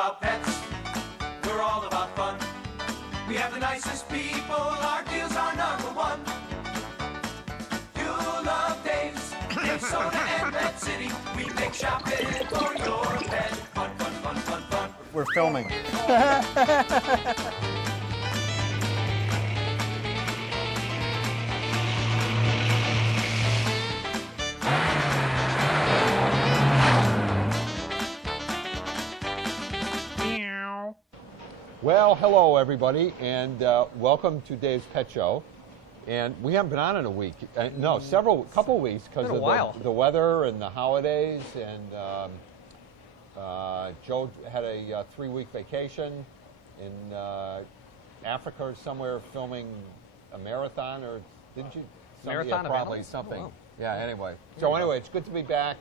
about pets. We're all about fun. We have the nicest people. Our deals are number one. You'll love Dave's, Dave Soda and Pet City. We make shopping for your pet fun, fun, fun, fun, fun. We're filming. Well, hello everybody, and welcome to Dave's Pet Show. And we haven't been on in a week. Couple weeks because of the weather and the holidays. And Joe had a 3-week vacation in Africa or somewhere filming a marathon, or didn't you? Marathon of probably animals? something. Oh, wow. Yeah. Anyway, so anyway, it's good to be back.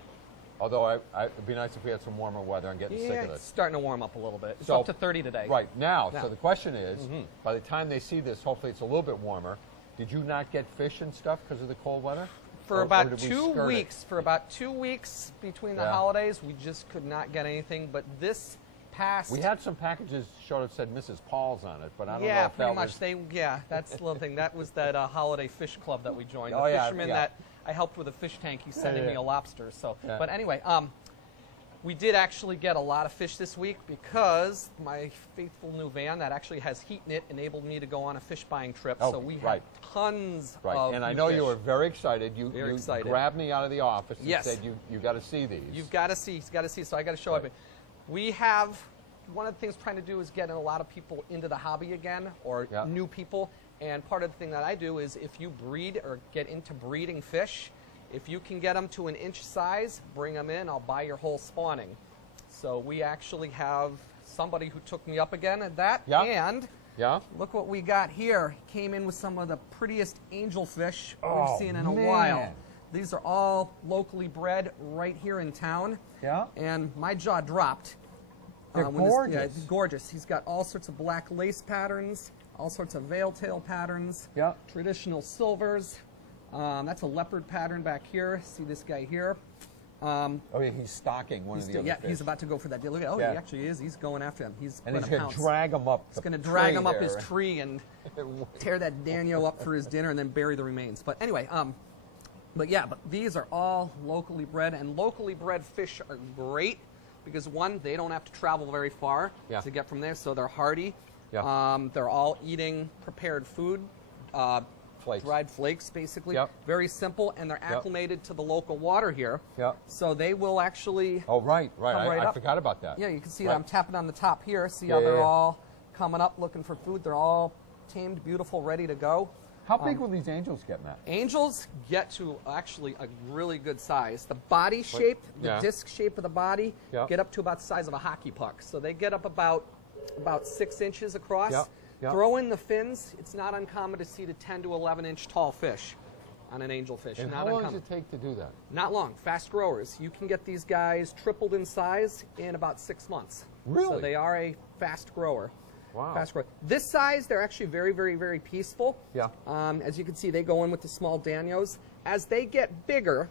Although it'd be nice if we had some warmer weather and getting sick of It's it. starting to warm up a little bit. It's So- up to 30 today. Right now, Yeah. so the question is, by the time they see this, hopefully it's a little bit warmer. Did you not get fish and stuff because of the cold weather? For Or about did we 2 skirt it? weeks, between the Yeah. holidays, we just could not get anything. But this past, We had some packages showed that said Mrs. Paul's on it, but I don't know yeah, if pretty that much. was... That's the little thing. That was that holiday fish club that we joined. Oh, The yeah, fisherman yeah. that I helped with a fish tank, he's sending me yeah. a lobster. So, Yeah. but anyway, we did actually get a lot of fish this week because my faithful new van that actually has heat in it enabled me to go on a fish buying trip. Oh, so we had right. tons Right, of and I new know fish. you were very excited. You Very excited. grabbed me out of the office and Yes. said, you got to see these. You've got to see. So I got to show Right. up. We have one of the things we're trying to do is get a lot of people into the hobby again, or Yeah. new people. And part of the thing that I do is if you breed or get into breeding fish, if you can get them to an inch size, bring them in. I'll buy your whole spawning. So we actually have somebody who took me up again at that. Yeah. And Yeah? look what we got here. Came in with some of the prettiest angelfish Oh, we've seen in a man. while. These are all locally bred right here in town. Yeah? And my jaw dropped. They're when gorgeous. Yeah, it's gorgeous. He's got all sorts of black lace patterns, all sorts of veil tail patterns, Yeah. traditional silvers. That's a leopard pattern back here. See this guy here? Oh, yeah, he's stalking one of the other Yeah, fish. he's about to go for that deal. Look at, Yeah. he actually is. He's going after him. He's And he's going going to to drag him up. He's going to drag him up his tree and tear that Daniel up for his dinner and then bury the remains. But anyway, but these are all locally bred, and locally bred fish are great because one, they don't have to travel very far Yeah. to get from there, so they're hardy. Yeah. They're all eating prepared food, Flakes. dried flakes, basically. Yep. Very simple, and they're acclimated to the local water here. Yep. So they will actually. Oh, right. Come right I up. forgot about that. Yeah, you can see Right. that I'm tapping on the top here. See Yeah, how yeah, they're yeah. all coming up looking for food. They're all tamed, beautiful, ready to go. How big will these angels get, Matt? Angels get to actually a really good size. The body shape, the yeah. disc shape of the body, Yeah. get up to about the size of a hockey puck. So they get up about 6 inches across. Yeah, yeah. Throw in the fins. It's not uncommon to see the 10 to 11 inch tall fish on an angelfish. And Not how long uncommon. does it take to do that? Not long. Fast growers. You can get these guys tripled in size in about 6 months. Really? So they are a fast grower. Wow. Fast grower. This size, they're actually very, very, very peaceful. Yeah. As you can see, they go in with the small Danios. As they get bigger,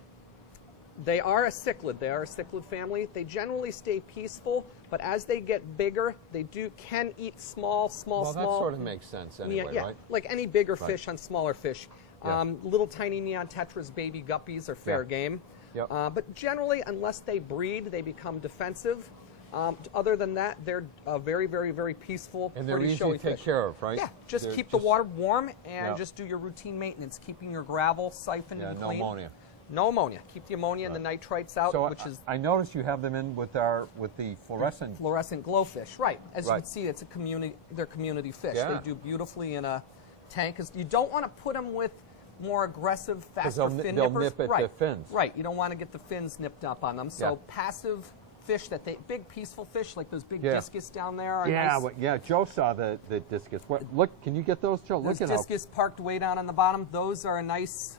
they are a cichlid. They are a cichlid family. They generally stay peaceful, but as they get bigger, they can eat small. Well, that sort of makes sense anyway, yeah, right? like any bigger Right. fish on smaller fish. Yeah. Little tiny neon tetras, baby guppies are fair Yeah. game. Yep. But generally, unless they breed, they become defensive. Other than that, they're very, very, very peaceful, And they're pretty easy showy to take fish. care of, right? Yeah, just They're keep the water warm and Yeah. just do your routine maintenance, keeping your gravel siphoned Yeah, and no clean. ammonia. No ammonia. Keep the ammonia and the nitrites out, So which is I noticed you have them in with the fluorescent. fluorescent glowfish. Right. As you Right. can see, it's a community. They're community fish. Yeah. They do beautifully in a tank. 'Cause you don't want to put them with more aggressive, faster they'll fin they'll nippers. nip at right. the fins. Right. You don't want to get the fins nipped up on them. So Yeah. passive fish big peaceful fish like those big Yeah. discus down there are Yeah, nice. well, yeah. Joe saw the discus. Look, can you get those, Joe? Those Look at discus parked way down on the bottom. Those are a nice,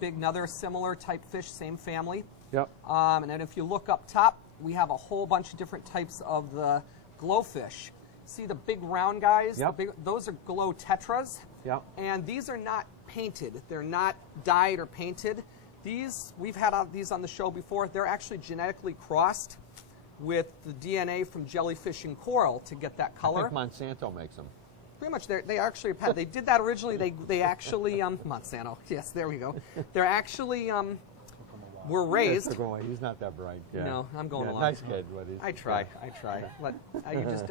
big, another similar type fish, same family. Yep. And then if you look up top, we have a whole bunch of different types of the glowfish. See the big round guys? Yep. Those are glow tetras. Yep. And these are not painted. They're not dyed or painted. These, we've had these on the show before. They're actually genetically crossed with the DNA from jellyfish and coral to get that I color. think Monsanto makes them. Pretty much, they actually they did that originally. They actually Monsanto. Yes, there we go. They're actually were raised. He's not that bright. Yeah. No, I'm going along. Nice kid, but he's. I try. But you just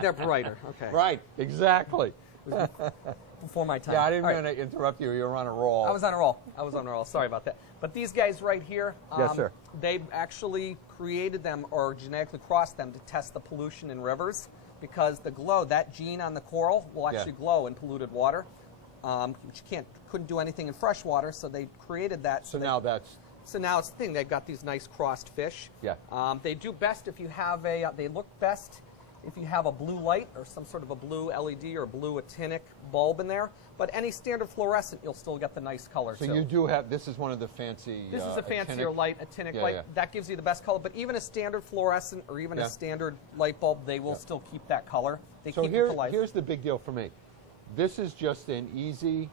they're brighter. Okay. Right. Exactly. Before my time. Yeah, I didn't All mean right. to interrupt you. You were on a roll. I was on a roll. Sorry about that. But these guys right here, Yes, sir. they actually created them or genetically crossed them to test the pollution in rivers because the glow, that gene on the coral, will actually glow in polluted water, which couldn't do anything in fresh water. So they created that. So now that's. So now it's the thing. They've got these nice crossed fish. Yeah. They do best if you have they look best if you have a blue light or some sort of a blue LED or blue actinic bulb in there. But any standard fluorescent, you'll still get the nice color So too. you do have. This is one of the fancy. This is a fancier actinic- light, actinic Yeah, light. yeah. That gives you the best color. But even a standard fluorescent or even Yeah. a standard light bulb, they will still keep that color. They So keep it for life. here's the big deal for me. This is just an easy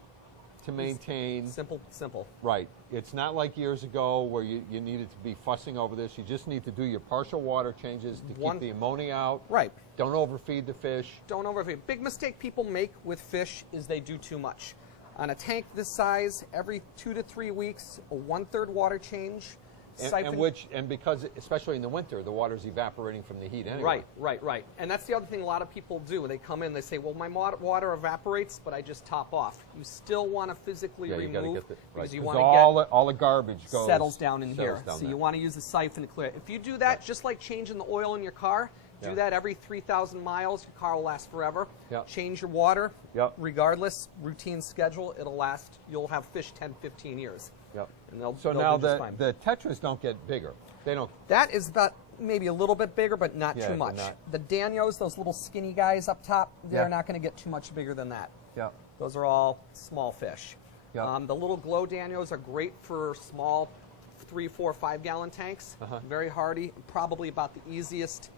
to maintain. Simple. Right. It's not like years ago where you needed to be fussing over this. You just need to do your partial water changes to keep the ammonia out. Right. Don't overfeed the fish. Don't overfeed. Big mistake people make with fish is they do too much. On a tank this size, every 2 to 3 weeks, a 1/3 water change. And because, especially in the winter, the water's evaporating from the heat anyway. Right. And that's the other thing a lot of people do. They come in, they say, well, my water evaporates, but I just top off. You still want to physically Yeah, you got to remove get the because you 'cause want to get all the garbage goes settles down in settles here. down So there. you want to use a siphon to clear it. If you do that, just like changing the oil in your car, do Yeah. that every 3,000 miles, your car will last forever. Yep. Change your water, Yep. regardless, routine schedule, it'll last. You'll have fish 10, 15 years. Yep. And they'll, So they'll now do just fine. the tetras don't get bigger. They don't. That is about maybe a little bit bigger, but not Yeah, too they're much. not. The Danios, those little skinny guys up top, they're Yeah. not going to get too much bigger than that. Yeah. Those are all small fish. Yeah. The little glow Danios are great for small 3, 4, 5 gallon tanks. Very hardy, probably about the easiest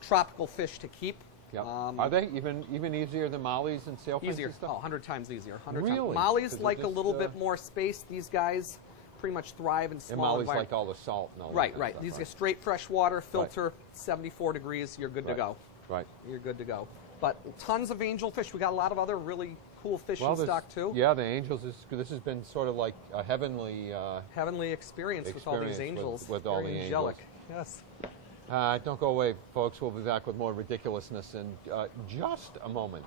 tropical fish to keep. Yeah. Are they even easier than mollies and sailfish? Easier, and stuff? 100 times easier. 100 Really? times. 'Cause Mollies they're like a just, little bit more space. These guys pretty much thrive in And small mollies environments. like all the salt and all that Right. kind of stuff, These right? are straight fresh water, filter, 74 degrees, you're good to Right. go. Right. You're good to go. But tons of angelfish. We got a lot of other really cool fish in there's- stock too. Yeah, the angels. This has been sort of like a heavenly. Heavenly experience with all these Experience with- angels. with all Very the angelic. angels. Yes. Don't go away, folks. We'll be back with more ridiculousness in just a moment.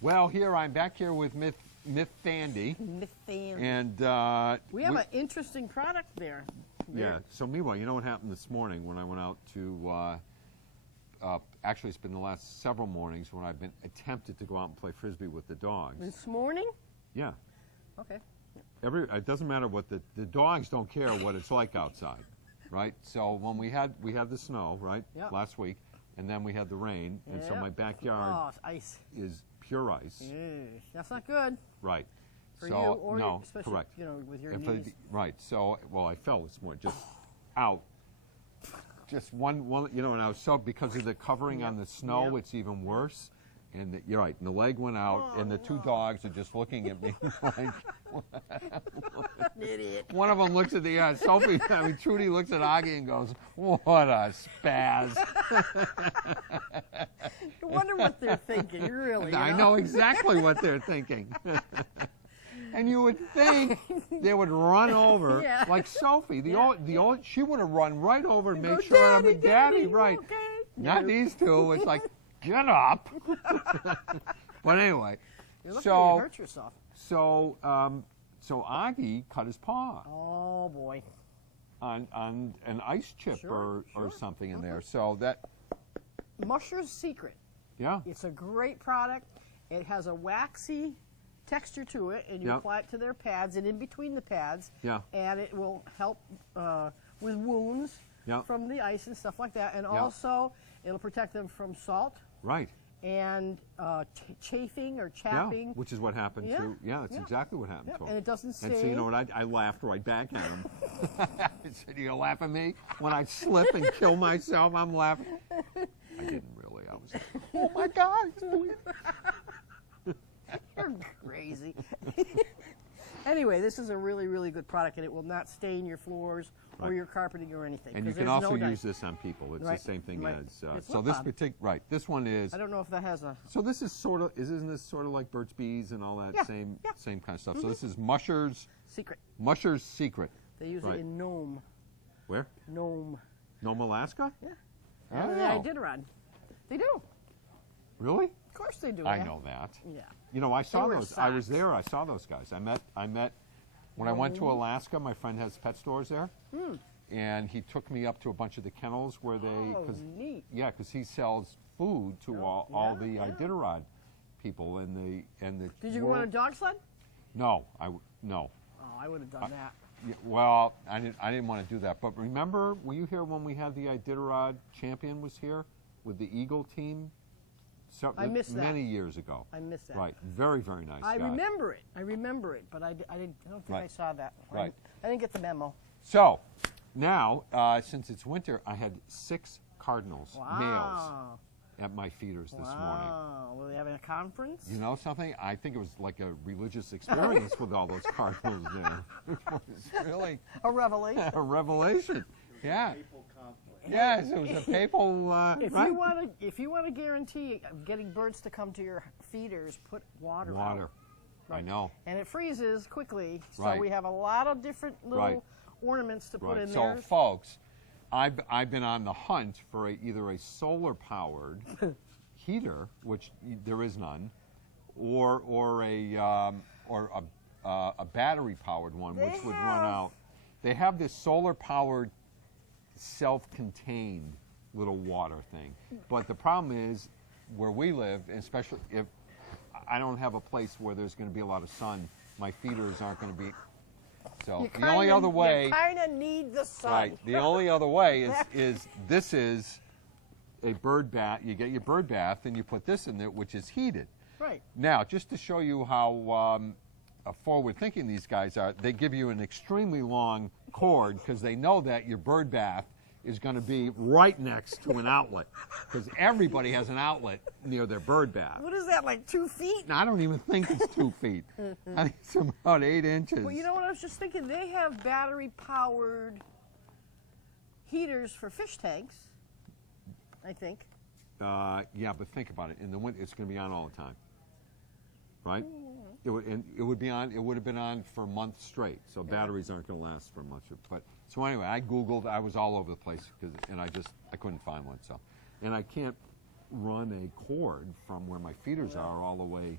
Well, I'm back here with Myth Fandy, Methane. and We have an interesting product there. yeah. So meanwhile, you know what happened this morning when I went out to? Actually, it's been the last several mornings when I've been attempted to go out and play frisbee with the dogs. This morning? Yeah. Okay. It doesn't matter what the dogs don't care what it's like outside, right? So when we had the snow, right, Yep. last week, and then we had the rain, and so Yep. my backyard Oh, it's ice. is pure ice, That's not good right? for so you, or no, especially correct. with your And for knees. right. So I fell this morning, just out. Just one, and I was so because of the covering on the snow, Yep. it's even worse. And you're right, and the leg went out, and the two dogs are just looking at me like. Idiot. One of them looks at the Sophie. Trudy looks at Augie and goes, "What a spaz!" I wonder what they're thinking, really. I know exactly what they're thinking. And you would think they would run over Yeah. like Sophie. The old, she would have run right over and Go, made sure I'm a Daddy, daddy, you right? okay? Not these two. It's like, get up. But anyway, You're lucky you so didn't hurt yourself. so Augie cut his paw Oh, boy. on an ice chip Sure, or something in there. So that, Musher's Secret. yeah. It's a great product. It has a waxy texture to it, and you Yep. apply it to their pads and in between the pads. Yeah. And it will help with wounds Yep. from the ice and stuff like that. And Yep. also, it'll protect them from salt Right. and chafing or Yeah, chapping. which is what happened Yeah, to. Yeah, that's yeah. exactly what happened Yep, to him. and it doesn't And so stay- you know what? I laughed right back at him. I said, "You gonna laugh at me when I slip and kill myself?" I'm laughing. I didn't really. I was like, "Oh my God!" You're crazy. Anyway, this is a really, really good product, and it will not stain your floors or Right. your carpeting or anything. And you 'cause can there's also no use dye. this on people. It's Right, the same thing right. as. It's So this Lip-Balm. particular this one is. I don't know if that has a. So this is sort of isn't this sort of like Burt's Bees and all that Yeah, same yeah. same kind of stuff. So this is Musher's Secret. Secret. They use Right. it in Nome. Where? Nome. Nome, Alaska? Yeah. Oh. And the Iditarod. They do. Really? Of course they do. I yeah. know that. Yeah. You know, I saw wear those. I was socks. there. I saw those guys. I met when I went to Alaska. My friend has pet stores there, and he took me up to a bunch of the kennels where they. Oh, 'cause- neat. Yeah, because he sells food to Oh, all yeah, the yeah. Iditarod people and the Did you go on a dog sled? No, no. Oh, I would have done that. Yeah, well, I didn't want to do that. But remember, were you here when we had the Iditarod champion was here with the Eagle team? I missed that. Many years ago. I missed that. Right, very very nice I guy. remember it. I remember it, but I don't think I Right. saw that. Right. I didn't get the memo. So now, since it's winter, I had 6 cardinals males Wow. at my feeders this morning. Wow. Were they having a conference? You know something? I think it was like a religious experience with all those cardinals there. It was really A revelation. a revelation. Yeah. Yes, it was a papal. If right? you want to guarantee getting birds to come to your feeders, put water. Water. out. I know. And it freezes quickly, so Right. we have a lot of different little Right. ornaments to put Right. in So, there. folks, I've been on the hunt for either a solar-powered heater, which there is none, or a battery-powered one, They which would run have- out. They have this solar-powered, self-contained little water thing, but the problem is where we live, especially if I don't have a place where there's going to be a lot of sun, my feeders aren't going to be. So You the only kinda- other way. You kind of need the sun. Right. The only other way is this is a bird bath. You get your bird bath and you put this in there, which is heated. Right. Now, just to show you how forward-thinking these guys are, they give you an extremely long cord because they know that your bird bath is going to be right next to an outlet because everybody has an outlet near their bird bath. What is that, like 2 feet? Now, I don't even think it's 2 feet. I think it's about 8 inches. Well, you know what I was just thinking? They have battery-powered heaters for fish tanks, I think. Yeah, but think about it. In the winter, it's going to be on all the time, right? It would be on. It would have been on for a month straight. So batteries aren't going to last for much. But so anyway, I Googled. I was all over the place and I couldn't find one. So, and I can't run a cord from where my feeders are all the way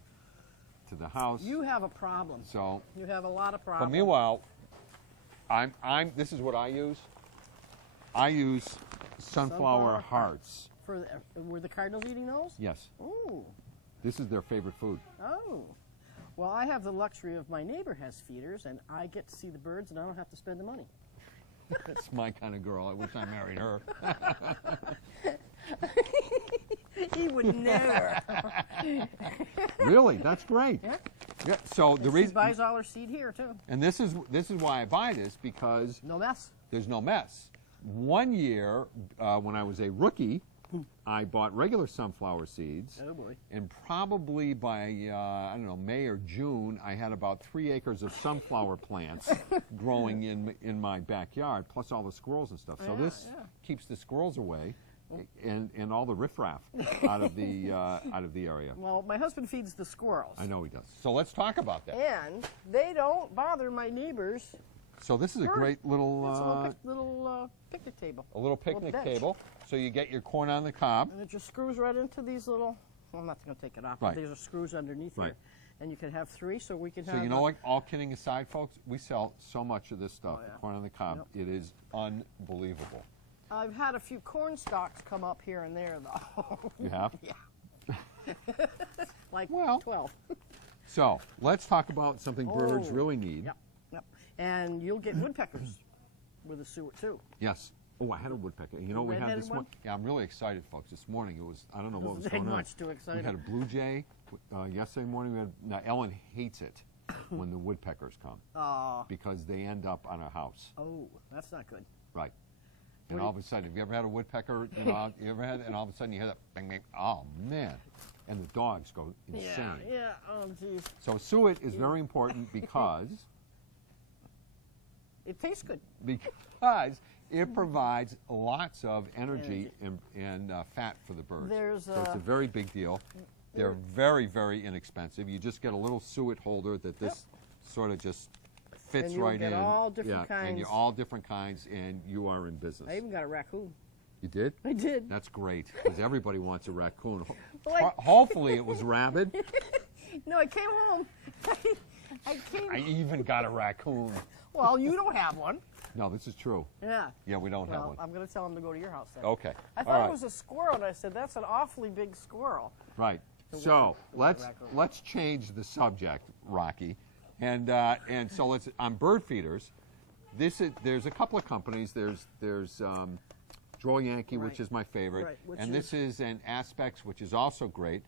to the house. You have a problem. So, You have a lot of but problems. meanwhile, I'm. This is what I use. I use sunflower Sunflower hearts. Were the cardinals eating those? Yes, Ooh. this is their favorite food. Oh. Well, I have the luxury of my neighbor has feeders, and I get to see the birds, and I don't have to spend the money. That's my kind of girl. I wish I married her. He would never. Really, that's great. Yeah. Yeah. So the She reason, buys all her seed here, too. and this is why I buy this because No mess. there's no mess. One year, when I was a rookie, I bought regular sunflower seeds, Oh, boy. and probably by I don't know, May or June, I had about 3 acres of sunflower plants growing in my backyard, plus all the squirrels and stuff. So Yeah, this yeah. keeps the squirrels away, and all the riffraff out of the area. Well, my husband feeds the squirrels. I know he does. So let's talk about that. And they don't bother my neighbors. So this is a Sure. great little It's a little picnic table. a little picnic bench. table. So you get your corn on the cob. And it just screws right into these little, well, I'm not going to take it off, Right. but these are screws underneath Right. here. And you can have 3, so we can So have... you know what? All kidding aside, folks, we sell so much of this stuff, Oh, yeah. corn on the cob. Yep. It is unbelievable. I've had a few corn stalks come up here and there, though. You have? Yeah. Like Well. 12. So let's talk about something birds Oh, really need. Yep, yep. And you'll get woodpeckers with a suet too. Yes. Oh, I had a woodpecker. You know what we had Red-headed this one? morning? Yeah, I'm really excited, folks. This morning it was, I don't know what was Doesn't going take on. much to excite We had a him. blue jay. Yesterday morning we had, now Ellen hates it when the woodpeckers come Aw. because they end up on her house. Oh, that's not good. Right. And What do all of a sudden, have you ever had a woodpecker? You know, you ever had, and all of a sudden you hear that bang, bang. Oh man! And the dogs go insane. Yeah, yeah. Oh, geez. So suet is very important because It tastes good. it provides lots of energy and fat for the birds. There's, so it's a very big deal. They're very, very inexpensive. You just get a little suet holder that this sort of just fits And you'll right get in. all different yeah, and you're kinds. all different kinds, and you are in business. I even got a raccoon. You did? I did. That's great, because everybody wants a raccoon. Like- Hopefully it was rabid. No, I came home. I came. I even got a raccoon. Well, you don't have one. No, this is true. Yeah. Yeah, we don't have Well, one. I'm going to tell him to go to your house then. Okay. I All thought right. it was a squirrel, and I said, that's an awfully big squirrel. Right. The So one- the raccoon. let's change the subject, Rocky, and so let's on bird feeders. There's a couple of companies. There's Droll Yankee, which Right. is my favorite, Right, which and this is an Aspects, which is also great.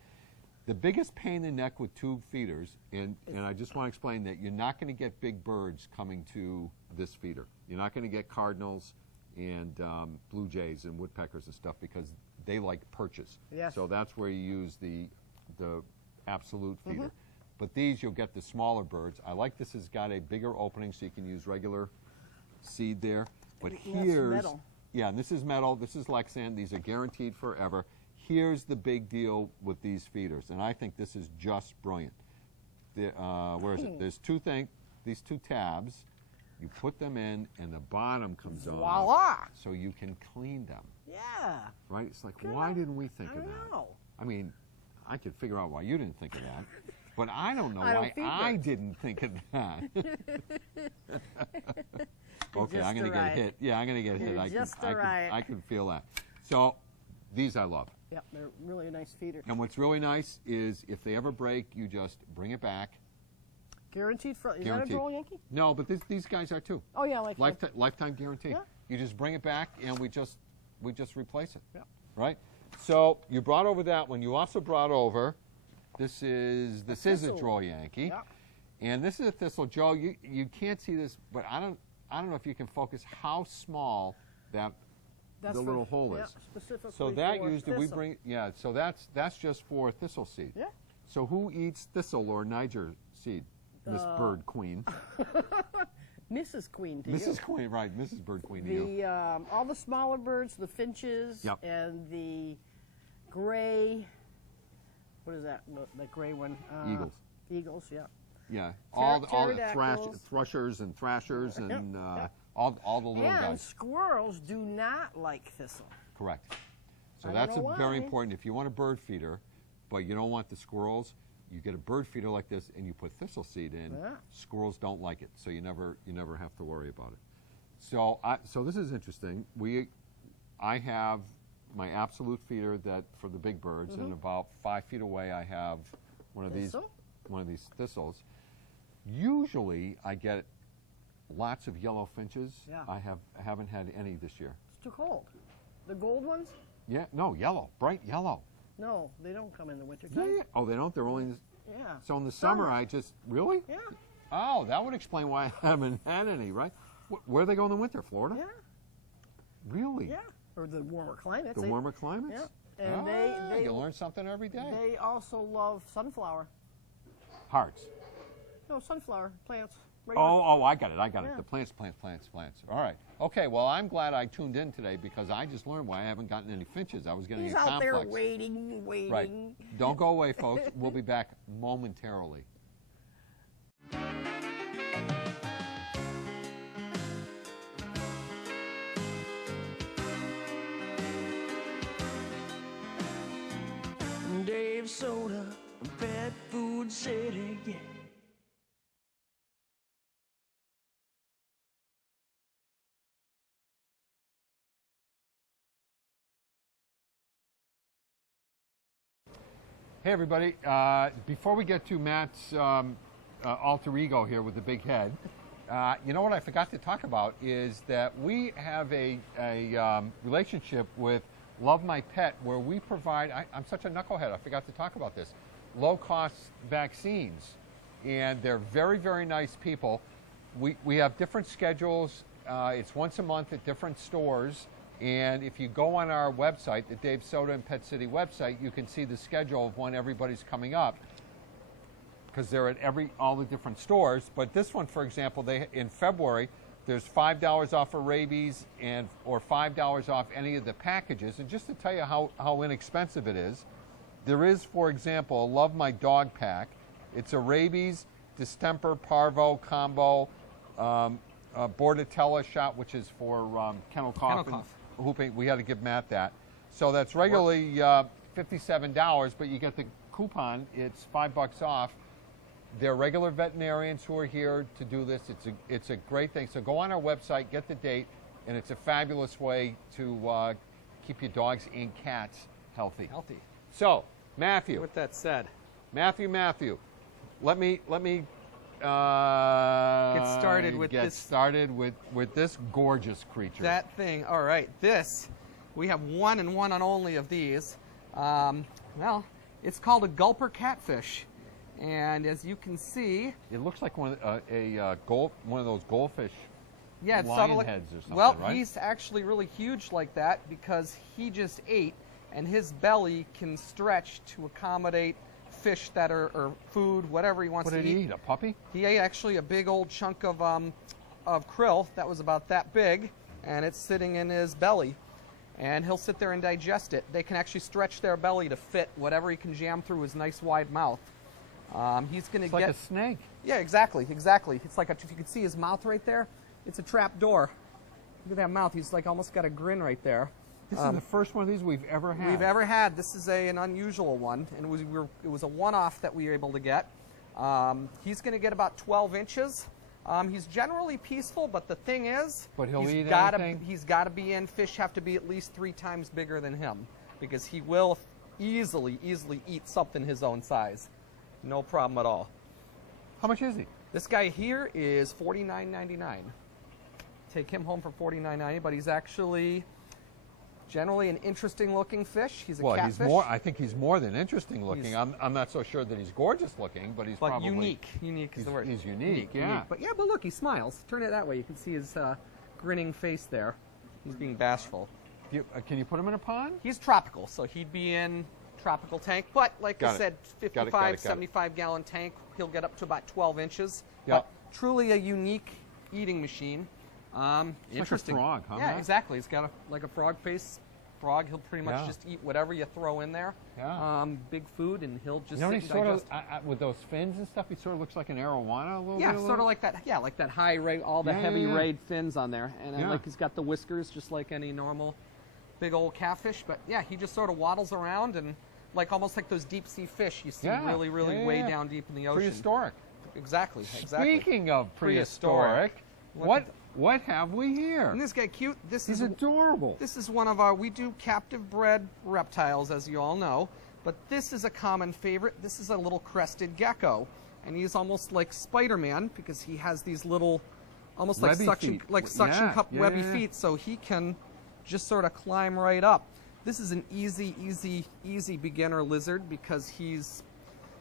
The biggest pain in the neck with tube feeders, and I just want to explain that you're not going to get big birds coming to this feeder. You're not going to get cardinals and blue jays and woodpeckers and stuff because they like perches. Yes. So that's where you use the absolute feeder. Mm-hmm. But these you'll get the smaller birds. I like this has got a bigger opening so you can use regular seed there. But And that's here's metal. yeah, and this is metal. This is Lexan. These are guaranteed forever. Here's the big deal with these feeders, and I think this is just brilliant. Where is it? There's these two tabs. You put them in, and the bottom comes off, Voila! so you can clean them. Yeah. Right? It's like, why didn't we think I of don't that? know. I mean, I could figure out why you didn't think of that, but I don't know I don't why feed I birds. didn't think of that. Okay, just I'm going to a get riot. hit. Yeah, I'm going to get hit. You're just a I riot. can feel that. So these I love. Yep, they're really a nice feeder. And what's really nice is if they ever break, you just bring it back. Guaranteed for. Is Guaranteed. that a Droll Yankee? No, but these guys are too. Oh yeah, like Lifetime guarantee. Yeah. You just bring it back, and we just replace it. Yeah. Right. So you brought over that one. You also brought over. This is a thistle. Droll Yankee, Yeah. and this is a thistle. Joe, you can't see this, but I don't know if you can focus how small that That's the for- little hole yeah, is. specifically So that for usually we thistle. bring, yeah. So that's just for thistle seed. Yeah. So who eats thistle or Niger seed? Miss Bird Queen. Mrs. Queen to Mrs. you. Queen, right? Mrs. Bird Queen to you. The all the smaller birds, the finches, Yep. and the gray. What is that? The gray one. Eagles. Eagles, yeah. Yeah. All the pterodactyls. thrushers and thrashers and yep. all the little And guys. squirrels do not like thistle. Correct. So I don't that's know very why. important. If you want a bird feeder, but you don't want the squirrels, you get a bird feeder like this and you put thistle seed in. Yeah. Squirrels don't like it, so you never have to worry about it. So so this is interesting. I have my absolute feeder that for the big birds, and about 5 feet away I have one of Thistle? these thistles. Usually I get lots of yellow finches. Yeah. I haven't had any this year. It's too cold. The gold ones? Yeah, no, yellow, bright yellow. No, they don't come in the winter Yeah, time. yeah. Oh, they don't? They're only Yeah. so in the summer I just really? Yeah. Oh, that would explain why I haven't had any, right? Where do they go in the winter? Florida? Yeah. Really? Yeah. Or the warmer climates. The They- warmer climates? Yeah. And they you learn something every day. they also love sunflower. Hearts. No, sunflower plants. Regular. Oh, I got it. Yeah. The plants. All right. Okay, well, I'm glad I tuned in today because I just learned why I haven't gotten any finches. I was getting He's a out complex. there waiting. Right. Don't go away, folks. We'll be back momentarily. Dave Soda, Pet Food City, yeah. Hey, everybody. Before we get to Matt's alter ego here with the big head, you know what I forgot to talk about is that we have a relationship with Love My Pet where we provide, I'm such a knucklehead, I forgot to talk about this, low-cost vaccines. And they're very, very nice people. We have different schedules. It's once a month at different stores. And if you go on our website, the Dave Soda and Pet City website, you can see the schedule of when everybody's coming up because they're at all the different stores. But this one, for example, in February, there's $5 off of rabies or $5 off any of the packages. And just to tell you how inexpensive it is, there is, for example, a Love My Dog pack. It's a rabies, distemper, parvo combo, Bordetella shot, which is for kennel cough and whooping. We had to give Matt that. So that's regularly $57, but you get the coupon. It's $5 off. They're regular veterinarians who are here to do this. It's a great thing. So go on our website, get the date, and it's a fabulous way to keep your dogs and cats healthy. So, Matthew. With that said, Matthew, let me get started with this gorgeous creature. That thing. All right, we have one and one and only of these. Well, it's called a gulper catfish, and as you can see, it looks like one of those goldfish. Yeah, it's lion subtle. Heads or something. Well, right? He's actually really huge like that because he just ate, and his belly can stretch to accommodate fish that are food, whatever he wants to eat. What did he eat? A puppy? He ate actually a big old chunk of krill that was about that big, and it's sitting in his belly. And he'll sit there and digest it. They can actually stretch their belly to fit whatever he can jam through his nice wide mouth. He's going to get like a snake. Yeah, exactly. It's like if you can see his mouth right there, it's a trap door. Look at that mouth. He's like almost got a grin right there. This is the first one of these we've ever had. This is an unusual one, and it was a one-off that we were able to get. He's going to get about 12 inches. He's generally peaceful, but the thing is, he's got to be in. Fish have to be at least 3 times bigger than him because he will easily eat something his own size. No problem at all. How much is he? This guy here is $49.99. Take him home for $49.90, but he's actually generally an interesting looking fish. He's a catfish. I think he's more than interesting looking. I'm not so sure that he's gorgeous looking, but he's probably unique. Unique is the word. He's unique, yeah. Unique. But look, he smiles. Turn it that way. You can see his grinning face there. He's being bashful. Can you put him in a pond? He's tropical, so he'd be in tropical tank. But like I said, 75-gallon tank. He'll get up to about 12 inches. Yep. But truly a unique eating machine. Interesting. Like a frog, huh? Yeah, exactly. He's got like a frog face. Frog. He'll pretty much just eat whatever you throw in there. Yeah. Big food, and he'll just. You know, sit he and sort digest. of with those fins and stuff. He sort of looks like an arowana a little bit. Yeah, sort of like that. Yeah, like that high ray, all the heavy rayed fins on there, and then, like he's got the whiskers just like any normal big old catfish. But yeah, he just sort of waddles around and like almost like those deep sea fish you see really way down deep in the ocean. Prehistoric. Exactly. Speaking of prehistoric, what have we here? Isn't this guy cute? He's adorable. This is one of our, we do captive bred reptiles, as you all know, but this is a common favorite. This is a little crested gecko, and he's almost like Spider-Man because he has these little, almost like suction cup webby feet, so he can just sort of climb right up. This is an easy beginner lizard because he's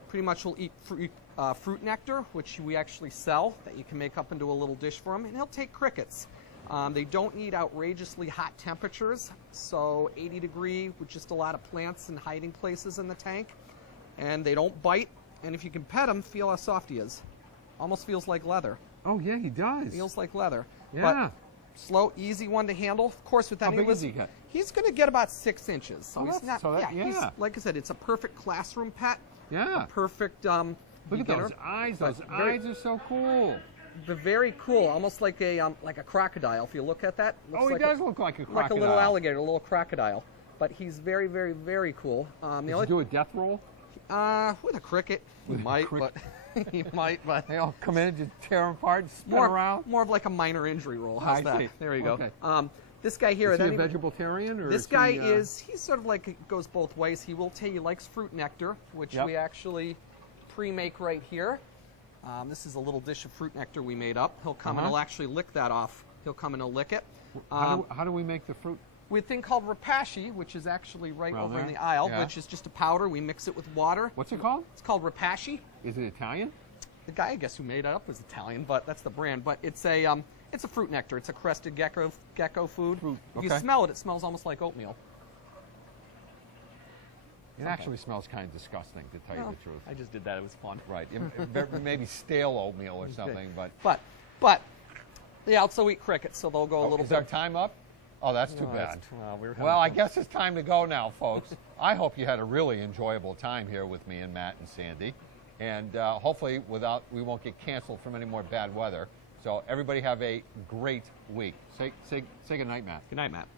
pretty much will eat fruit nectar, which we actually sell, that you can make up into a little dish for him, and he'll take crickets. They don't need outrageously hot temperatures, so 80 degree with just a lot of plants and hiding places in the tank, and they don't bite, and if you can pet him, feel how soft he is. Almost feels like leather. Oh yeah, he does. Feels like leather. Yeah. But slow, easy one to handle. Of course, with any lizard, he's going to get about 6 inches. So he's not. He's, like I said, it's a perfect classroom pet. Yeah. A perfect Look beginner. at those eyes. Those eyes are so cool. They're very cool, almost like a crocodile. If you look at that, he does look like a crocodile. Like a little alligator, a little crocodile. But he's very, very, very cool. Does he do a death roll? With a cricket, he might. But he might, but They all come in and just tear them apart and spin around? more of like a minor injury roll. How's I that? see. There you go. Okay. This guy here. Is he a at any- vegetarian? Or This is guy he, he's sort of like, goes both ways. He likes fruit nectar, which Yep. we actually pre-make right here. This is a little dish of fruit nectar we made up. He'll come and he'll actually lick that off. He'll come and he'll lick it. How do we make the fruit? With a thing called rapashi, which is actually right Around over in there? the aisle, Yeah. which is just a powder. We mix it with water. What's it called? It's called rapashi. Is it Italian? The guy, I guess, who made it up was Italian, but that's the brand. But it's a fruit nectar. It's a crested gecko food. If you okay. smell it, it smells almost like oatmeal. It actually smells kind of disgusting, to tell you Well, the truth. I just did that. It was fun. Right. Maybe stale oatmeal or something, but. But they also eat crickets, so they'll go a little Is bit. our time up? Oh, that's too No, bad. we're having Well, I fun. guess it's time to go now, folks. I hope you had a really enjoyable time here with me and Matt and Sandy. And hopefully we won't get canceled from any more bad weather. So everybody have a great week. Say good night, Matt. Good night, Matt.